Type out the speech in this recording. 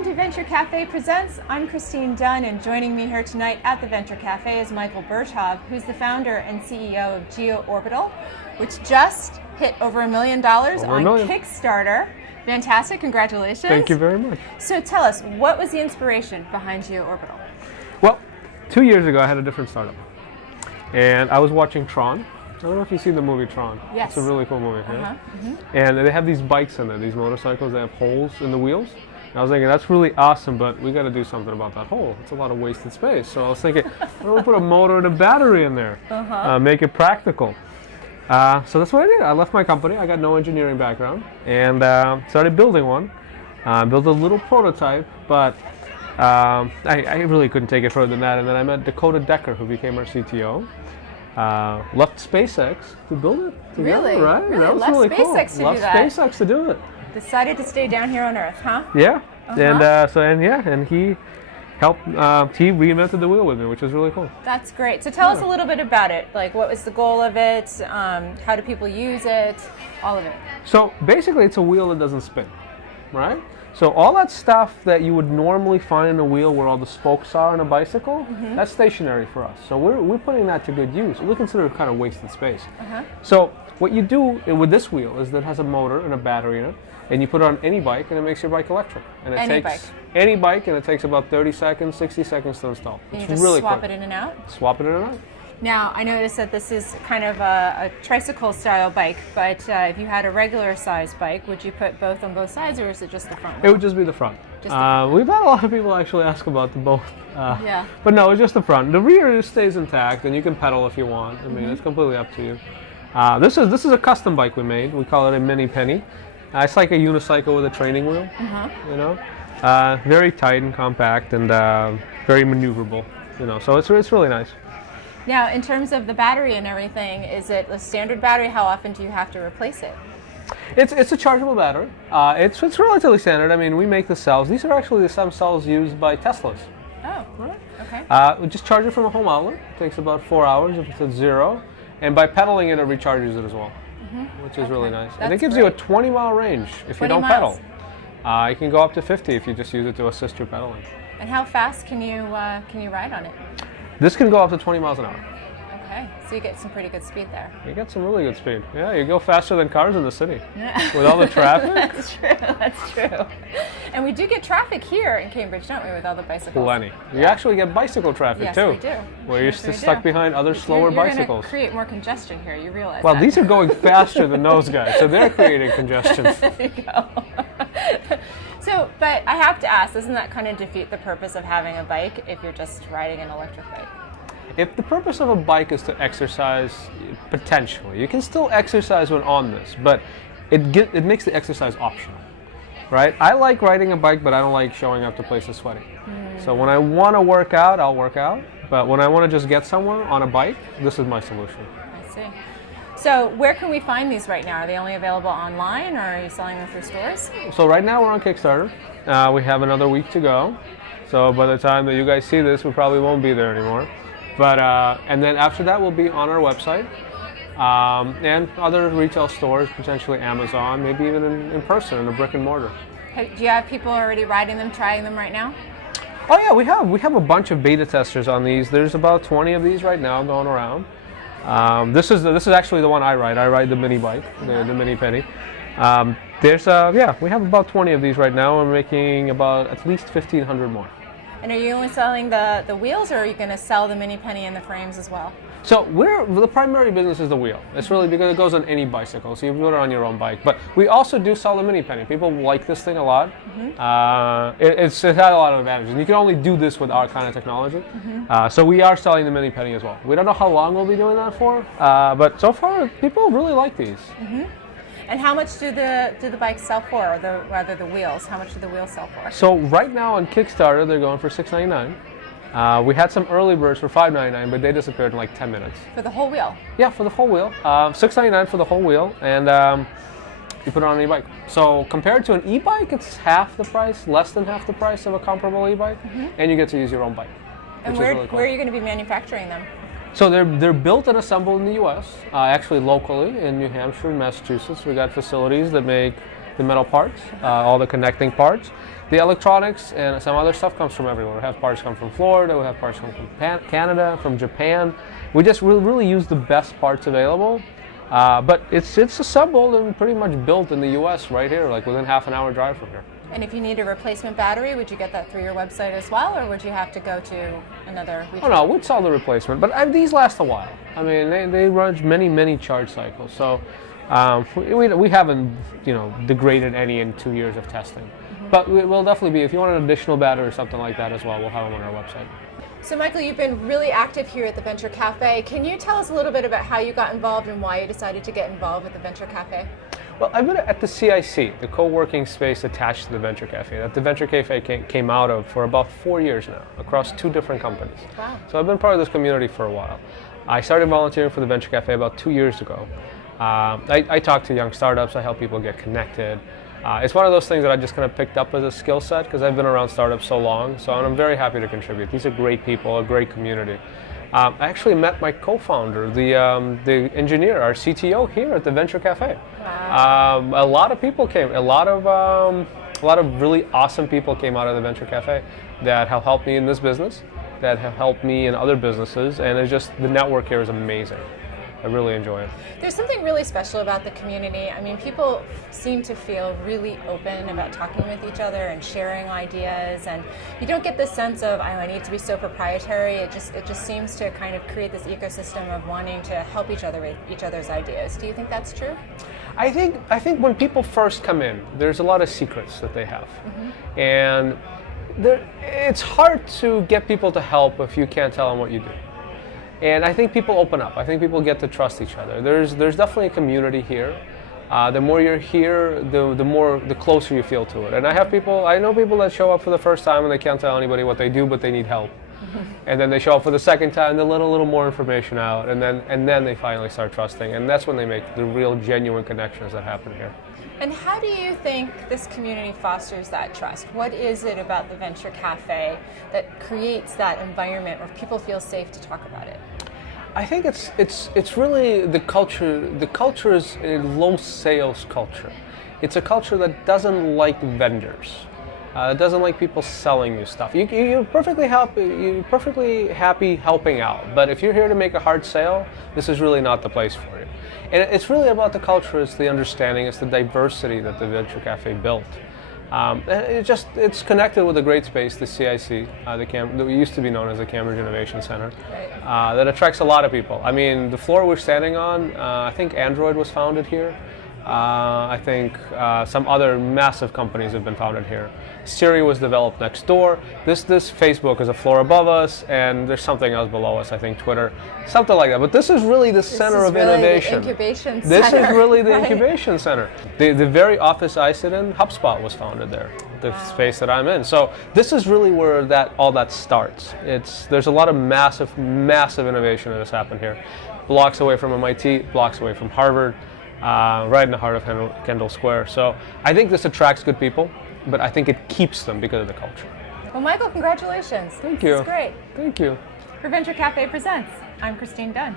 Welcome to Venture Cafe Presents. I'm Christine Dunn, and joining me here tonight at the Venture Cafe is Michael Burtov, who's the founder and CEO of GeoOrbital, which just hit over $1 million on Kickstarter. Fantastic, congratulations. Thank you very much. So tell us, what was the inspiration behind GeoOrbital? Well, 2 years ago I had a different startup, and I was watching Tron. I don't know if you've seen the movie Tron. Yes. It's a really cool movie. Yeah? And they have these bikes in there, these motorcycles that have holes in the wheels. And I was thinking, that's really awesome, but we got to do something about that hole. It's a lot of wasted space. So I was thinking, why don't we put a motor and a battery in there? Make it practical. So that's what I did. I left my company. I got no engineering background, and started building one. Built a little prototype, but I really couldn't take it further than that. And then I met Dakota Decker, who became our CTO. Left SpaceX to build it together, Really? right? Really? That was Left really SpaceX cool. to do Left that. SpaceX to do it. Decided to stay down here on Earth, huh? Yeah, and he helped. He reinvented the wheel with me, which was really cool. That's great. So tell us a little bit about it. Like, what was the goal of it? How do people use it? All of it. So basically, it's a wheel that doesn't spin, right? So all that stuff that you would normally find in a wheel where all the spokes are in a bicycle, that's stationary for us. So we're putting that to good use. We consider it kind of wasted space. So what you do with this wheel is that it has a motor and a battery in it, and you put it on any bike, and it makes your bike electric. And it any bike, and it takes about 30 seconds, 60 seconds to install. And It's you just really swap quick. it in and out? Swap it in and out. Now, I noticed that this is kind of a tricycle style bike, but if you had a regular size bike, would you put both on both sides, or is it just the front It wheel? would just be the front. Just the front. We've had a lot of people actually ask about the both. Yeah. But no, it's just the front. The rear stays intact, and you can pedal if you want. I mean, it's completely up to you. This is a custom bike we made. We call it a mini penny. It's like a unicycle with a training wheel. You know, very tight and compact, and very maneuverable. You know, so it's really nice. Now, in terms of the battery and everything, is it a standard battery? How often do you have to replace it? It's a chargeable battery. It's relatively standard. I mean, we make the cells. These are actually the same cells used by Teslas. Oh, okay. We just charge it from a home outlet. It takes about 4 hours if it's at zero. And by pedaling it, it recharges it as well, which is really nice. And it gives you a 20-mile range if you don't pedal. You can go up to 50 if you just use it to assist your pedaling. And how fast can you ride on it? This can go up to 20 miles an hour. Okay, so you get some pretty good speed there. You get some really good speed. Yeah, you go faster than cars in the city with all the traffic. That's true. And we do get traffic here in Cambridge, don't we, with all the bicycles? Plenty. You actually get bicycle traffic too. Yes, we do. Where you're stuck behind other slower bicycles. You're going to create more congestion here, you realize Well, that. these are going faster than those guys, so they're creating congestion. There you go. So, but I have to ask, doesn't that kind of defeat the purpose of having a bike if you're just riding an electric bike? If the purpose of a bike is to exercise, potentially, you can still exercise when on this, but it makes the exercise optional, right? I like riding a bike, but I don't like showing up to places sweaty. So when I want to work out, I'll work out, but when I want to just get somewhere on a bike, this is my solution. I see. So where can we find these right now? Are they only available online, or are you selling them through stores? So right now we're on Kickstarter. We have another week to go. So by the time that you guys see this, we probably won't be there anymore. But and then after that, we'll be on our website and other retail stores, potentially Amazon, maybe even in person in a brick and mortar. Do you have people already riding them, trying them right now? Oh yeah, we have a bunch of beta testers on these. There's about 20 of these right now going around. This is actually the one I ride. I ride the mini bike, the mini penny. We have about 20 of these right now. We're making about at least 1,500 more. And are you only selling the wheels, or are you going to sell the mini penny and the frames as well? So the primary business is the wheel. It's really because it goes on any bicycle, so you put it on your own bike. But we also do sell the mini penny. People like this thing a lot. It's had a lot of advantages. And you can only do this with our kind of technology. So we are selling the mini penny as well. We don't know how long we'll be doing that for, but so far people really like these. And how much do the bikes sell for, or rather the wheels? How much do the wheels sell for? So right now on Kickstarter, they're going for $6.99. We had some early birds for $5.99, but they disappeared in like 10 minutes. For the whole wheel? Yeah, for the whole wheel. $6.99 for the whole wheel, and you put it on an e-bike. So compared to an e-bike, it's half the price, less than half the price of a comparable e-bike, and you get to use your own bike. And where are you going to be manufacturing them? So they're built and assembled in the U.S., actually locally in New Hampshire and Massachusetts. We got facilities that make the metal parts, all the connecting parts. the electronics and some other stuff comes from everywhere. We have parts come from Florida, we have parts come from Canada, from Japan. We just really use the best parts available. But it's assembled and pretty much built in the U.S. right here, like within half an hour drive from here. And if you need a replacement battery, would you get that through your website as well, or would you have to go to another retailer? Oh no, we'd sell the replacement, but these last a while. I mean, they run many charge cycles, so we haven't degraded any in 2 years of testing. Mm-hmm. But we'll definitely be, if you want an additional battery or something like that as well, we'll have them on our website. So Michael, you've been really active here at the Venture Cafe. Can you tell us a little bit about how you got involved and why you decided to get involved with the Venture Cafe? Well, I've been at the CIC, the co-working space attached to the Venture Cafe, that the Venture Cafe came out of for about 4 years now, across 2 different companies. Wow. So I've been part of this community for a while. I started volunteering for the Venture Cafe about 2 years ago. I talk to young startups, I help people get connected. It's one of those things that I just kind of picked up as a skill set because I've been around startups so long, so I'm very happy to contribute. These are great people, a great community. I actually met my co-founder, the engineer, our CTO here at the Venture Cafe. Wow. A lot of people came, a lot of really awesome people came out of the Venture Cafe that have helped me in this business, that have helped me in other businesses, and it's just, the network here is amazing. I really enjoy it. There's something really special about the community. I mean, people seem to feel really open about talking with each other and sharing ideas, and you don't get this sense of, I need to be so proprietary. It just seems to kind of create this ecosystem of wanting to help each other with each other's ideas. Do you think that's true? I think when people first come in, there's a lot of secrets that they have. Mm-hmm. And it's hard to get people to help if you can't tell them what you do. And I think people open up. I think people get to trust each other. There's definitely a community here. The more you're here, the closer you feel to it. And I know people that show up for the first time and they can't tell anybody what they do, but they need help. And then they show up for the second time, they let a little more information out, and then they finally start trusting. And that's when they make the real genuine connections that happen here. And how do you think this community fosters that trust? What is it about the Venture Cafe that creates that environment where people feel safe to talk about it? I think it's really the culture. The culture is a low sales culture. It's a culture that doesn't like vendors. It doesn't like people selling you stuff. You're perfectly happy helping out. But if you're here to make a hard sale, this is really not the place for you. And it's really about the culture. It's the understanding. It's the diversity that the Venture Cafe built. It's connected with a great space, the CIC, that used to be known as the Cambridge Innovation Center, that attracts a lot of people. I mean, the floor we're standing on, I think Android was founded here. I think some other massive companies have been founded here. Siri was developed next door. This Facebook is a floor above us, and there's something else below us, I think Twitter, something like that. But this is really the center of innovation. The incubation this center. is really the Right. incubation center. The very office I sit in, HubSpot was founded there, the space that I'm in. So this is really where all that starts. There's a lot of massive innovation that has happened here. Blocks away from MIT, blocks away from Harvard. Right in the heart of Kendall Square. So I think this attracts good people, but I think it keeps them because of the culture. Well, Michael, congratulations. Thank you. It's great. Thank you. For Venture Cafe Presents, I'm Christine Dunn.